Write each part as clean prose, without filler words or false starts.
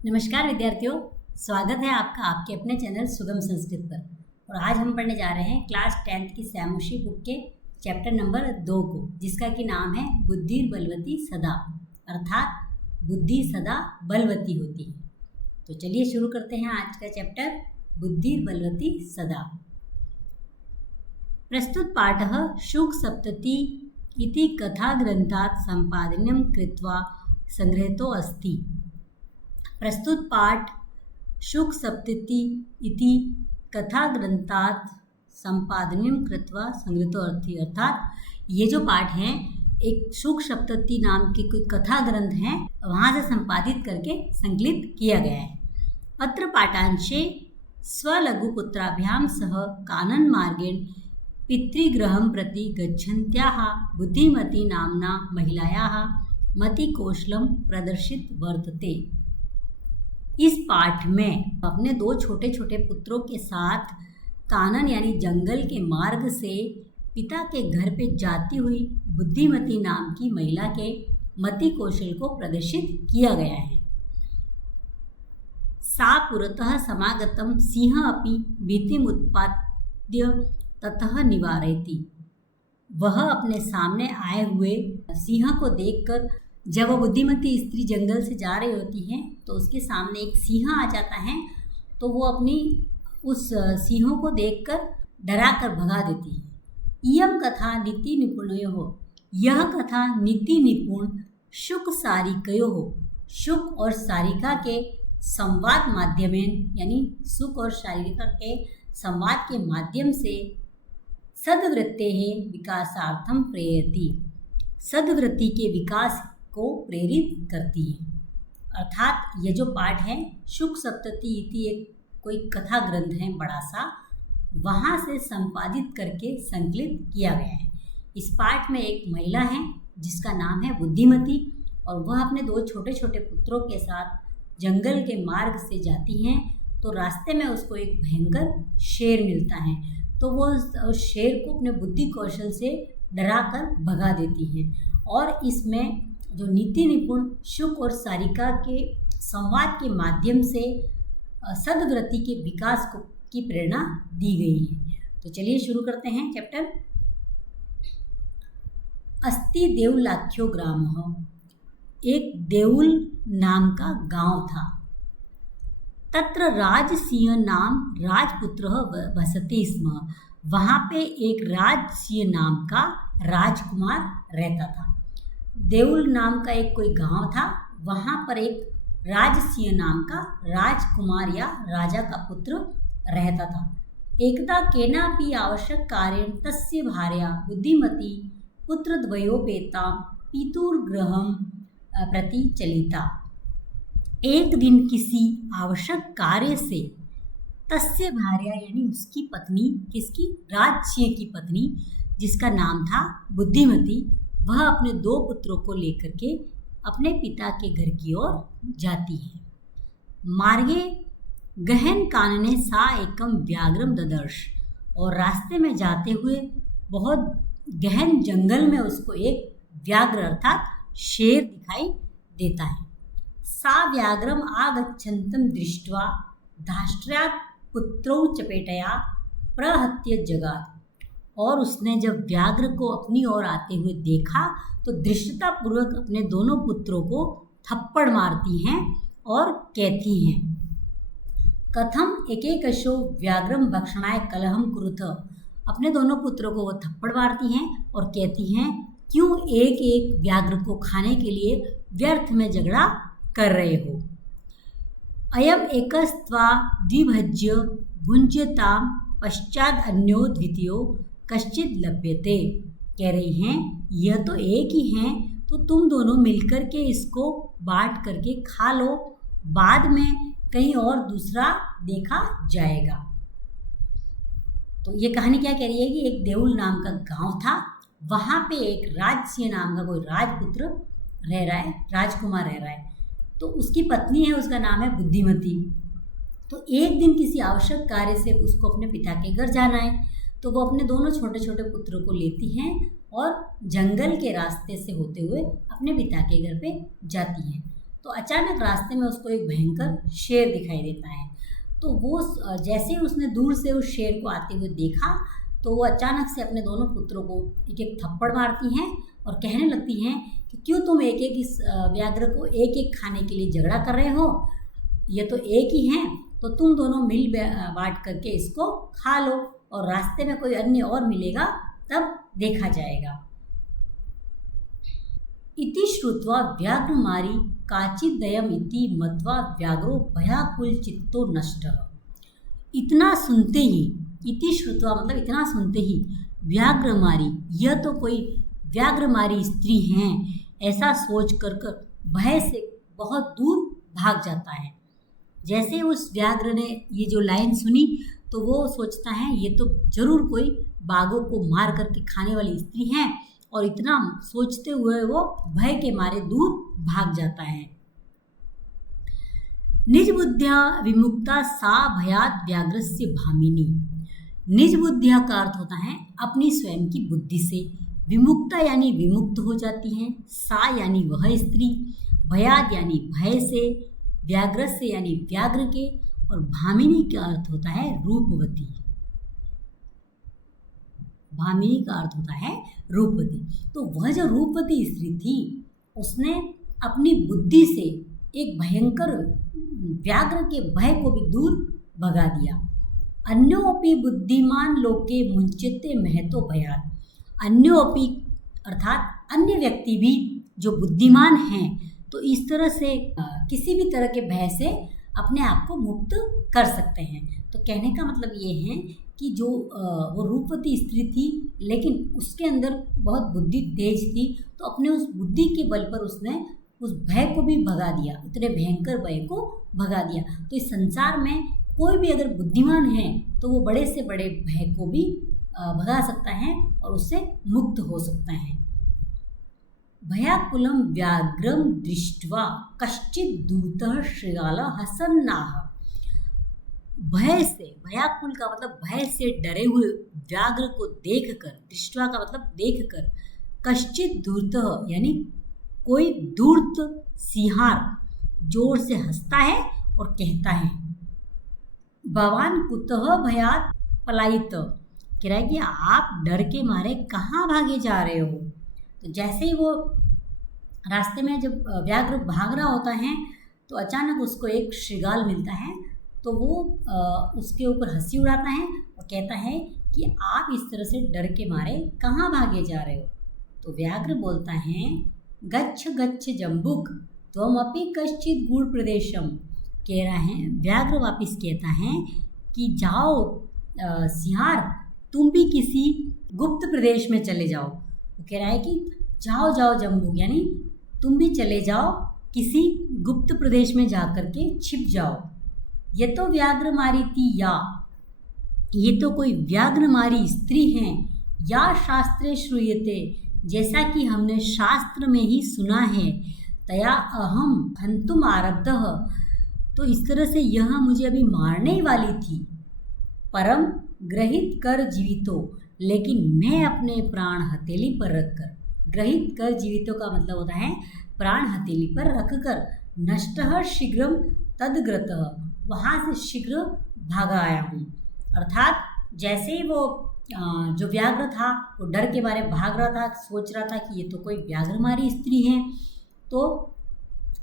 नमस्कार विद्यार्थियों, स्वागत है आपका आपके अपने चैनल सुगम संस्कृत पर। और आज हम पढ़ने जा रहे हैं क्लास 10th की सैमुषी बुक के चैप्टर नंबर 2 को, जिसका कि नाम है बुद्धिर बलवती सदा, अर्थात बुद्धि सदा बलवती होती है। तो चलिए शुरू करते हैं आज का चैप्टर बुद्धिर बलवती सदा। प्रस्तुत पाठः शुक सप्तति इति कथा ग्रंथात् संपादनं कृत्वा संग्रहितो अस्ति। प्रस्तुत पाठ शुक सप्तति इति कथा ग्रंथात् संपादनं कृत्वा संग्रहितो अस्ति, अर्थात ये जो पाठ है एक शुक सप्तति नाम की कोई कथा ग्रंथ है, वहाँ से संपादित करके संकलित किया गया है। अत्र पाठांशे स्वलघुपुत्राभ्यां सह कानन मार्गेण पितृगृहं प्रति गच्छन्त्याः बुद्धिमती नाम्ना महिलायाः मतिकौशलं प्रदर्शित वर्तते। इस पाठ में अपने दो छोटे छोटे पुत्रों के साथ कानन यानी जंगल के मार्ग से पिता के घर पे जाती हुई बुद्धिमती नाम की महिला के मति कौशल को प्रदर्शित किया गया है। सा पुरतः समागतं सिंह अपि भीतिमुत्पाद्य ततः निवारयति। वह अपने सामने आए हुए सिंह को देखकर, जब वह बुद्धिमती स्त्री जंगल से जा रही होती है तो उसके सामने एक सिंह आ जाता है, तो वो अपनी उस सिंह को देखकर डरा कर भगा देती है। इयं कथा नीति निपुणयोः, यह कथा नीति निपुण शुक सारिकयोः, शुक और सारिका के संवाद माध्यमेन यानी शुक और सारिका के संवाद के माध्यम से सद्वृत्तेः विकासार्थं प्रेरयति, सद्वृत्ति के विकास को प्रेरित करती है। अर्थात ये जो पाठ है शुक सप्तति इति एक कोई कथा ग्रंथ है बड़ा सा, वहाँ से संपादित करके संकलित किया गया है। इस पाठ में एक महिला है जिसका नाम है बुद्धिमती, और वह अपने दो छोटे छोटे पुत्रों के साथ जंगल के मार्ग से जाती हैं। तो रास्ते में उसको एक भयंकर शेर मिलता है, तो वो उस शेर को अपने बुद्धि कौशल से डरा कर भगा देती है। और इसमें जो नीति निपुण शुक और सारिका के संवाद के माध्यम से सद्वृत्ति के विकास को की प्रेरणा दी गई है। तो चलिए शुरू करते हैं चैप्टर। अस्ति देवलाख्यो ग्रामः, एक देउल नाम का गांव था। तत्र राजसिंह नाम राजपुत्रः वसति स्म, वहाँ पे एक राजसिंह नाम का राजकुमार रहता था। देउल नाम का एक कोई गांव था, वहाँ पर एक राजसिंह नाम का राजकुमार या राजा का पुत्र रहता था। एकदा केनापि आवश्यक कार्येण तस्य भार्या बुद्धिमती पुत्रद्वयोपेतां पितुर्गृहं प्रति चलिता। एक दिन किसी आवश्यक कार्य से तस्य भार्या यानी उसकी पत्नी, किसकी? राजसिंह की पत्नी, जिसका नाम था बुद्धिमती, वह अपने दो पुत्रों को लेकर के अपने पिता के घर की ओर जाती है। मार्गे गहन कानने सा एकम व्याघ्रम ददर्श, और रास्ते में जाते हुए बहुत गहन जंगल में उसको एक व्याघ्र अर्थात शेर दिखाई देता है। सा व्याघ्रम आगच्छन्तं दृष्ट्वा धाष्ट्र्यात् पुत्रौ चपेटया प्रहत्य जगात्, और उसने जब व्याघ्र को अपनी ओर आते हुए देखा तो धृष्टतापूर्वक अपने दोनों पुत्रों को थप्पड़ मारती हैं और कहती हैं, कथम एकेकशो व्याघ्रम भक्षणाय कलहम कुरुथ। अपने दोनों पुत्रों को वो थप्पड़ मारती हैं और कहती हैं, क्यों एक एक व्याघ्र को खाने के लिए व्यर्थ में झगड़ा कर रहे हो। अयम एकस्त्वा द्विभज्य भुंज्यताम पश्चाद अन्यो द्वितीयो कश्चित लभ्यते। कह रही हैं, यह तो एक ही हैं, तो तुम दोनों मिलकर के इसको बांट करके खा लो, बाद में कहीं और दूसरा देखा जाएगा। तो ये कहानी क्या कह रही है कि एक देउल नाम का गांव था, वहाँ पे एक राजसिंह नाम का कोई राजपुत्र रह रहा है, राजकुमार रह रहा है। तो उसकी पत्नी है, उसका नाम है बुद्धिमती। तो एक दिन किसी आवश्यक कार्य से उसको अपने पिता के घर जाना है, तो वो अपने दोनों छोटे छोटे पुत्रों को लेती हैं और जंगल के रास्ते से होते हुए अपने पिता के घर पे जाती हैं। तो अचानक रास्ते में उसको एक भयंकर शेर दिखाई देता है। तो वो जैसे ही उसने दूर से उस शेर को आते हुए देखा तो वो अचानक से अपने दोनों पुत्रों को एक एक थप्पड़ मारती हैं और कहने लगती हैं कि क्यों तुम एक एक इस व्याघ्र को एक एक खाने के लिए झगड़ा कर रहे हो, ये तो एक ही हैं, तो तुम दोनों मिल बांट करके इसको खा लो और रास्ते में कोई अन्य और मिलेगा तब देखा जाएगा। इति श्रुत्वा व्याघ्रमारी काचिदयमिति मत्वा व्याघ्रो भयाकुल चित्तो नष्टः। इतना सुनते ही, इति श्रुत्वा मतलब इतना सुनते ही, व्याघ्रमारी, यह तो कोई व्याघ्रमारी स्त्री हैं, ऐसा सोच कर भय से बहुत दूर भाग जाता है। जैसे उस व्याघ्र ने ये जो लाइन सुनी तो वो सोचता है ये तो जरूर कोई बाघों को मार करके खाने वाली स्त्री हैं, और इतना सोचते हुए वो भय के मारे दूर भाग जाता है। निज बुद्धिया विमुक्ता सा भयात व्याघ्रस्य भामिनी। निज बुद्धिया का अर्थ होता है अपनी स्वयं की बुद्धि से, विमुक्ता यानी विमुक्त हो जाती हैं, सा यानी वह स्त्री, भयात यानी भय से, व्याघ्र से यानी व्याघ्र के, और भामिनी का अर्थ होता है रूपवती। भामिनी का अर्थ होता है रूपवती। तो वह जो रूपवती स्त्री थी उसने अपनी बुद्धि से एक भयंकर व्याघ्र के भय को भी दूर भगा दिया। अन्योपि बुद्धिमान लोके मुंचिते महतो भयात। अन्योपि अर्थात अन्य व्यक्ति भी जो बुद्धिमान हैं तो इस तरह से किसी भी तरह के भय से अपने आप को मुक्त कर सकते हैं। तो कहने का मतलब ये है कि जो वो रूपवती स्त्री थी लेकिन उसके अंदर बहुत बुद्धि तेज थी, तो अपने उस बुद्धि के बल पर उसने उस भय को भी भगा दिया, इतने भयंकर भय को भगा दिया। तो इस संसार में कोई भी अगर बुद्धिमान है तो वो बड़े से बड़े भय को भी भगा सकता है और उससे मुक्त हो सकता है। भयाकुलं व्याघ्रम दृष्ट्वा कश्चित् दूतः शृगालः हसन्नाह। भय से, भयाकुल का मतलब भय से डरे हुए व्याघ्र को देखकर, दृष्ट्वा का मतलब देखकर, कश्चित् दूतः यानी कोई धूर्त सिंहार जोर से हंसता है और कहता है भवान कुतः भयात पलायित। कह रहा है कि आप डर के मारे कहाँ भागे जा रहे हो। तो जैसे ही वो रास्ते में जब व्याघ्र भाग रहा होता है तो अचानक उसको एक शृगाल मिलता है, तो वो उसके ऊपर हंसी उड़ाता है और कहता है कि आप इस तरह से डर के मारे कहाँ भागे जा रहे हो। तो व्याघ्र बोलता है गच्छ गच्छ जम्बुक त्वमपि कश्चित् गूढ़ प्रदेशम। कह रहा है, व्याघ्र वापिस कहता है कि जाओ सिंहार, तुम भी किसी गुप्त प्रदेश में चले जाओ। वो कह रहा है कि जाओ जाओ जम्बुक, यानी तुम भी चले जाओ किसी गुप्त प्रदेश में जा कर के छिप जाओ। ये तो व्याघ्र मारी थी, या ये तो कोई व्याघ्र मारी स्त्री हैं, या शास्त्रे श्रूयते, जैसा कि हमने शास्त्र में ही सुना है, तया अहम हंतुम आरब्धः, तो इस तरह से यह मुझे अभी मारने ही वाली थी। परम ग्रहित कर जीवितो, लेकिन मैं अपने प्राण हथेली पर रखकर, ग्रहित कर जीवितों का मतलब होता है प्राण हथेली पर रखकर, नष्टः शीघ्रम तदग्रतः, वहाँ से शीघ्र भागा आया हूँ। अर्थात जैसे ही वो जो व्याघ्र था वो डर के मारे भाग रहा था, सोच रहा था कि ये तो कोई व्याघ्रमारी स्त्री है, तो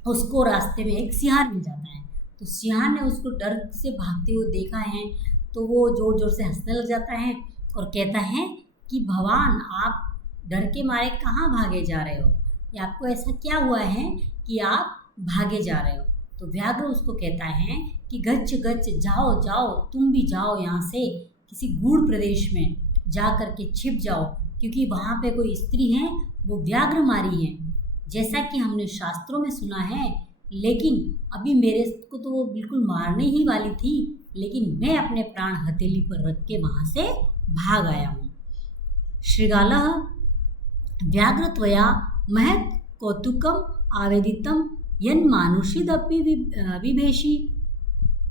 उसको रास्ते में एक सिंहार मिल जाता है। तो सिंहार ने उसको डर से भागते हुए देखा है तो वो जोर जोर से हंसने लग जाता है और कहता है कि भगवान आप डर के मारे कहाँ भागे जा रहे हो, या आपको ऐसा क्या हुआ है कि आप भागे जा रहे हो। तो व्याघ्र उसको कहता है कि गच्छ गच्छ, जाओ जाओ, तुम भी जाओ यहाँ से किसी गूढ़ प्रदेश में जा कर के छिप जाओ, क्योंकि वहाँ पे कोई स्त्री है वो व्याघ्र मारी है, जैसा कि हमने शास्त्रों में सुना है। लेकिन अभी मेरे को तो वो बिल्कुल मारने ही वाली थी, लेकिन मैं अपने प्राण हथेली पर रख के वहाँ से भाग आया हूँ। शृगालः व्याघ्रत्वया महत् कौतुकम आवेदितम यन मानुषिदपि विभेषी।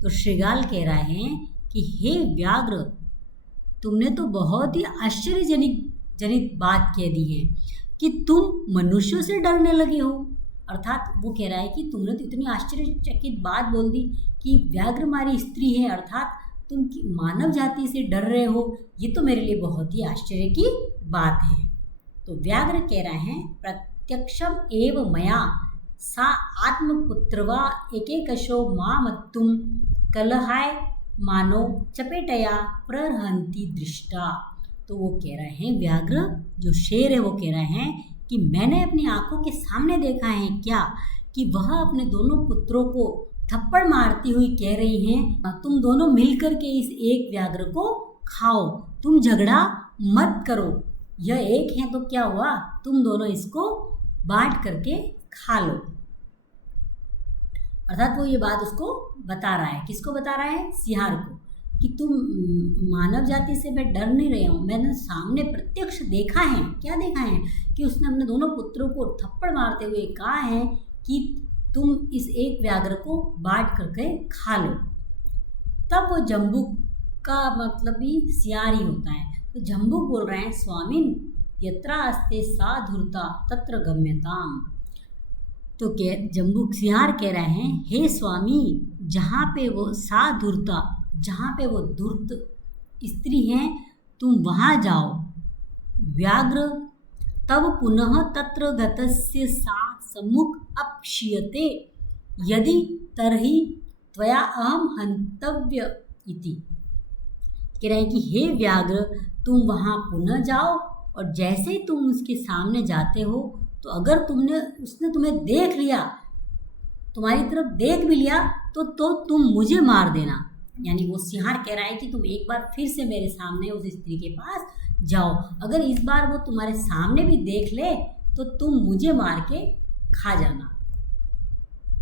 तो शृगाल कह रहा है कि हे व्याघ्र, तुमने तो बहुत ही आश्चर्यजनित बात कह दी है कि तुम मनुष्यों से डरने लगे हो। अर्थात वो कह रहा है कि तुमने तो इतनी आश्चर्यचकित बात बोल दी कि व्याघ्र मारी स्त्री है, अर्थात तुम मानव जाति से डर रहे हो, ये तो मेरे लिए बहुत ही आश्चर्य की बात है। तो व्याघ्र कह रहे हैं प्रत्यक्षम एव मया सा आत्मपुत्रवा एकेकशो मामत्तुम कलहाय मानो चपेटया प्रहंती दृष्टा। तो वो कह रहे हैं, व्याघ्र जो शेर है वो कह रहे हैं कि मैंने अपनी आंखों के सामने देखा है क्या कि वह अपने दोनों पुत्रों को थप्पड़ मारती हुई कह रही हैं, तुम दोनों मिलकर के इस एक व्याघ्र को खाओ, तुम झगड़ा मत करो, यह एक है तो क्या हुआ, तुम दोनों इसको बांट करके खा लो। अर्थात वो ये बात उसको बता रहा है, किसको बता रहा है, सिंहार को, कि तुम मानव जाति से मैं डर नहीं रही हूँ, मैंने सामने प्रत्यक्ष देखा है। क्या देखा है कि उसने अपने दोनों पुत्रों को थप्पड़ मारते हुए कहा है कि तुम इस एक व्याघ्र को बांट करके खा लो। तब वो जम्बुक का मतलब भी सियार ही होता है। तो जम्बुक बोल रहे हैं, स्वामिन यत्रा अस्ते सा धूर्ता तत्र गम्यताम। तो जम्बुक सियार कह रहे हैं, हे स्वामी, जहाँ पे वो सा धूर्ता, जहाँ पे वो धूर्त स्त्री हैं, तुम वहाँ जाओ। व्याघ्र तब पुनः तत्र गतस्य सा सम्मुख अपक्षीयते यदि तर्हि त्वया अहम हंतव्य इति। कह रहे हैं कि हे व्याघ्र, तुम वहाँ पुनः जाओ और जैसे ही तुम उसके सामने जाते हो तो अगर उसने तुम्हें देख लिया, तुम्हारी तरफ देख भी लिया तो तुम मुझे मार देना। यानी वो सिंहार कह रहा है कि तुम एक बार फिर से मेरे सामने उस स्त्री के पास जाओ, अगर इस बार वो तुम्हारे सामने भी देख ले तो तुम मुझे मार के खा जाना।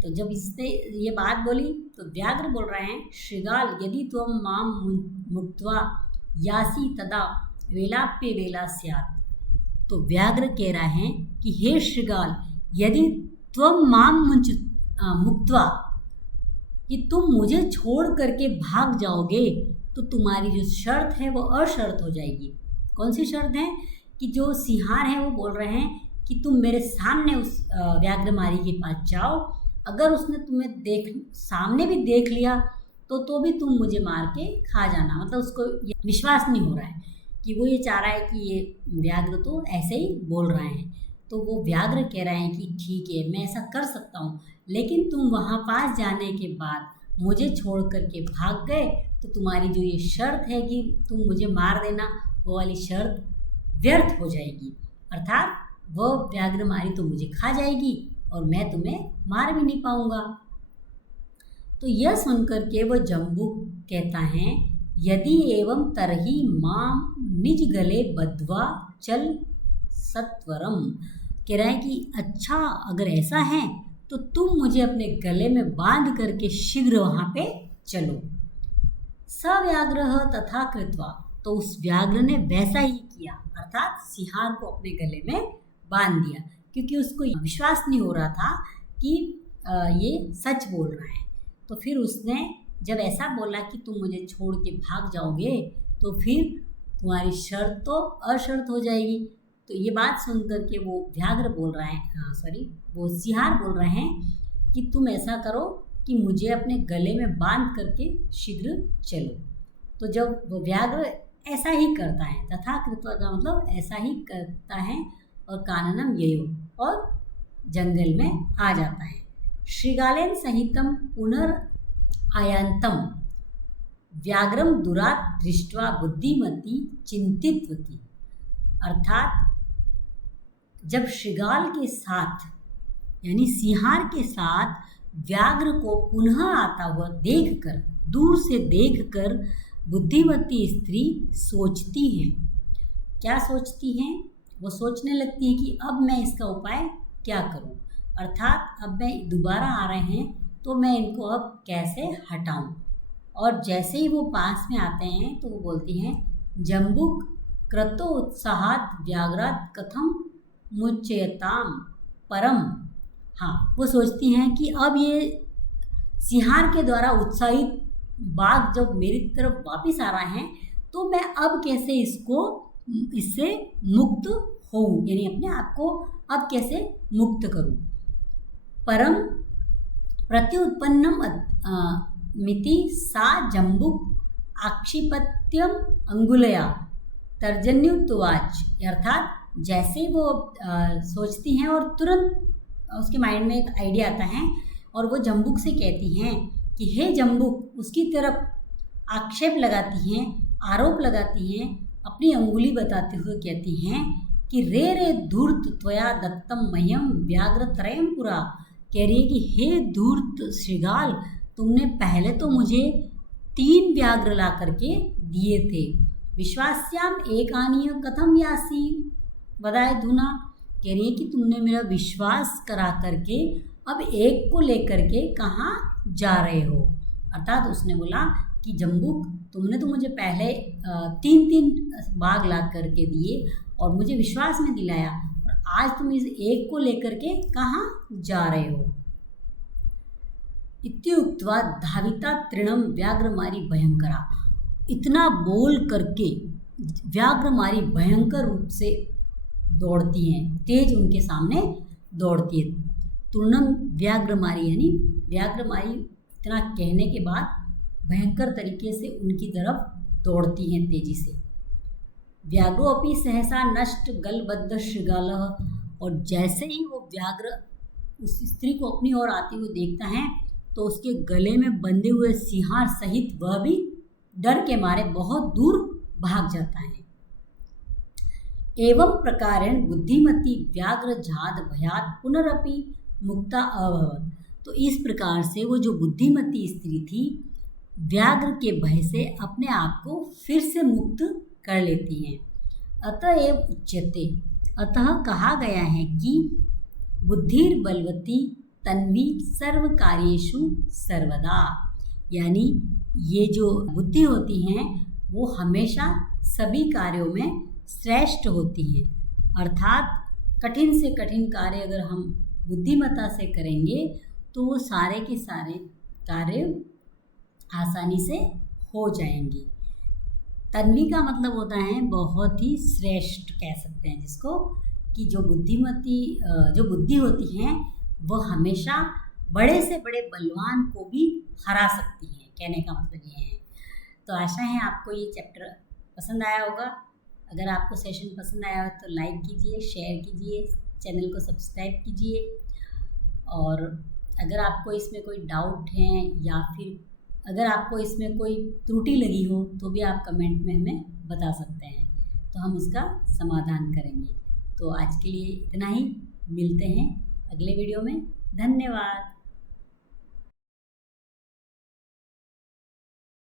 तो जब इसने ये बात बोली तो व्याघ्र बोल रहे हैं, श्रृगाल यदि त्वं माम मुक्त्वा यासी तदा वेलाप्य वेला स्यात्। तो व्याघ्र कह रहा है कि हे श्रृगाल, यदि त्वं माम मुक्त्वा, कि तुम मुझे छोड़ करके भाग जाओगे तो तुम्हारी जो शर्त है वो अशर्त हो जाएगी। कौन सी शर्त है कि जो सिंहार है वो बोल रहे हैं कि तुम मेरे सामने उस व्याघ्रमारी के पास जाओ, अगर उसने तुम्हें सामने भी देख लिया तो भी तुम मुझे मार के खा जाना। मतलब उसको विश्वास नहीं हो रहा है कि वो ये चाह रहा है कि ये व्याघ्र तो ऐसे ही बोल रहे हैं। तो वो व्याघ्र कह रहे हैं कि ठीक है, मैं ऐसा कर सकता हूँ, लेकिन तुम वहाँ पास जाने के बाद मुझे छोड़ करके भाग गए तो तुम्हारी जो ये शर्त है कि तुम मुझे मार देना, वो वाली शर्त व्यर्थ हो जाएगी। अर्थात वो व्याघ्रमारी तो मुझे खा जाएगी और मैं तुम्हें मार भी नहीं पाऊँगा। तो यह सुनकर के वो जम्बुक कहता है, यदि एवं तरही माम निज गले बद्ध्वा चल सत्वरम। कह रहा है कि अच्छा, अगर ऐसा है तो तुम मुझे अपने गले में बांध करके शीघ्र वहाँ पे चलो। स व्याघ्र तथा कृत्वा। तो उस व्याघ्र ने वैसा ही किया, अर्थात सिंहार को अपने गले में बांध दिया, क्योंकि उसको विश्वास नहीं हो रहा था कि ये सच बोल रहा है। तो फिर उसने जब ऐसा बोला कि तुम मुझे छोड़ के भाग जाओगे तो फिर तुम्हारी शर्त तो अशर्त हो जाएगी। तो ये बात सुन करके वो व्याघ्र बोल रहा है, वो सिंहार बोल रहे हैं कि तुम ऐसा करो कि मुझे अपने गले में बांध करके शीघ्र चलो। तो जब वो व्याघ्र ऐसा ही करता है, तथा कृत्वा का मतलब ऐसा ही करता है, और काननम ययो, और जंगल में आ जाता है। श्रृगालेन सहितम पुनर्आयान्तम व्याघ्रम दुरात् दृष्ट्वा बुद्धिमती चिंतितवती। अर्थात जब श्रृगाल के साथ यानी सिंहार के साथ व्याघ्र को पुनः आता हुआ देखकर, दूर से देखकर बुद्धिमती स्त्री सोचती हैं। क्या सोचती हैं? वो सोचने लगती है कि अब मैं इसका उपाय क्या करूं, अर्थात अब मैं दोबारा आ रहे हैं तो मैं इनको अब कैसे हटाऊं। और जैसे ही वो पास में आते हैं तो वो बोलती हैं, जम्बुक क्रतो उत्साहात व्याघ्रात कथम मुच्यताम परम। हाँ, वो सोचती हैं कि अब ये सिंहार के द्वारा उत्साहित बाघ जब मेरी तरफ वापस आ रहा है तो मैं अब कैसे इससे मुक्त होऊं, यानी अपने आप को अब कैसे मुक्त करूं। परम प्रत्युत्पन्नम मिति सा जम्बुक आक्षिपत्यम अंगुलया तर्जन्युत्वाच। अर्थात जैसे वो सोचती हैं और तुरंत उसके माइंड में एक आइडिया आता है और वो जम्बुक से कहती हैं कि हे जम्बुक, उसकी तरफ आक्षेप लगाती हैं, आरोप लगाती हैं, अपनी अंगुली बताते हुए कहती हैं कि रे धूर्त त्वया दत्तम मह्यम व्याघ्रत्रयम पुरा। कह रही है कि हे धूर्त श्रृगाल, तुमने पहले तो मुझे 3 व्याघ्र ला करके दिए थे, विश्वास्याम एकानीय कथम यासी बधाए धुना। कह रही है कि तुमने मेरा विश्वास करा करके अब एक को लेकर के कहाँ जा रहे हो। अर्थात उसने बोला कि जम्बुक, तुमने तो मुझे पहले 3 बाघ ला करके दिए और मुझे विश्वास में दिलाया, और आज तुम इस एक को लेकर के कहाँ जा रहे हो। इत्युक्त्वा धाविता तृणम व्याघ्रमारी भयंकरा। इतना बोल करके व्याघ्रमारी भयंकर रूप से दौड़ती हैं, तेज उनके सामने दौड़ती है। तृणम व्याघ्रमारी यानी व्याघ्रमारी इतना कहने के बाद भयंकर तरीके से उनकी तरफ दौड़ती हैं तेजी से। व्याघ्रो अपि सहसा नष्ट गलबद्ध श्रृगाल। और जैसे ही वो व्याघ्र उस स्त्री को अपनी ओर आती हुई देखता है तो उसके गले में बंधे हुए सिंहार सहित वह भी डर के मारे बहुत दूर भाग जाता है। एवं प्रकारेण बुद्धिमती व्याघ्र झाद भयात पुनरपि मुक्ता अभवत। तो इस प्रकार से वो जो बुद्धिमती स्त्री थी व्याघ्र के भय से अपने आप को फिर से मुक्त कर लेती हैं। अतएव उच्यते, अतः कहा गया है कि बुद्धिर बलवती तन्वी सर्व कार्येषु सर्वदा। यानी ये जो बुद्धि होती हैं वो हमेशा सभी कार्यों में श्रेष्ठ होती हैं। अर्थात कठिन से कठिन कार्य अगर हम बुद्धिमत्ता से करेंगे तो वो सारे के सारे कार्य आसानी से हो जाएंगे। तन्वी का मतलब होता है बहुत ही श्रेष्ठ, कह सकते हैं जिसको, कि जो बुद्धि होती हैं वह हमेशा बड़े से बड़े बलवान को भी हरा सकती हैं, कहने का मतलब ये है। तो आशा है आपको ये चैप्टर पसंद आया होगा। अगर आपको सेशन पसंद आया हो तो लाइक कीजिए, शेयर कीजिए, चैनल को सब्सक्राइब कीजिए। और अगर आपको इसमें कोई डाउट है या फिर अगर आपको इसमें कोई त्रुटि लगी हो तो भी आप कमेंट में हमें बता सकते हैं, तो हम उसका समाधान करेंगे। तो आज के लिए इतना ही, मिलते हैं अगले वीडियो में। धन्यवाद।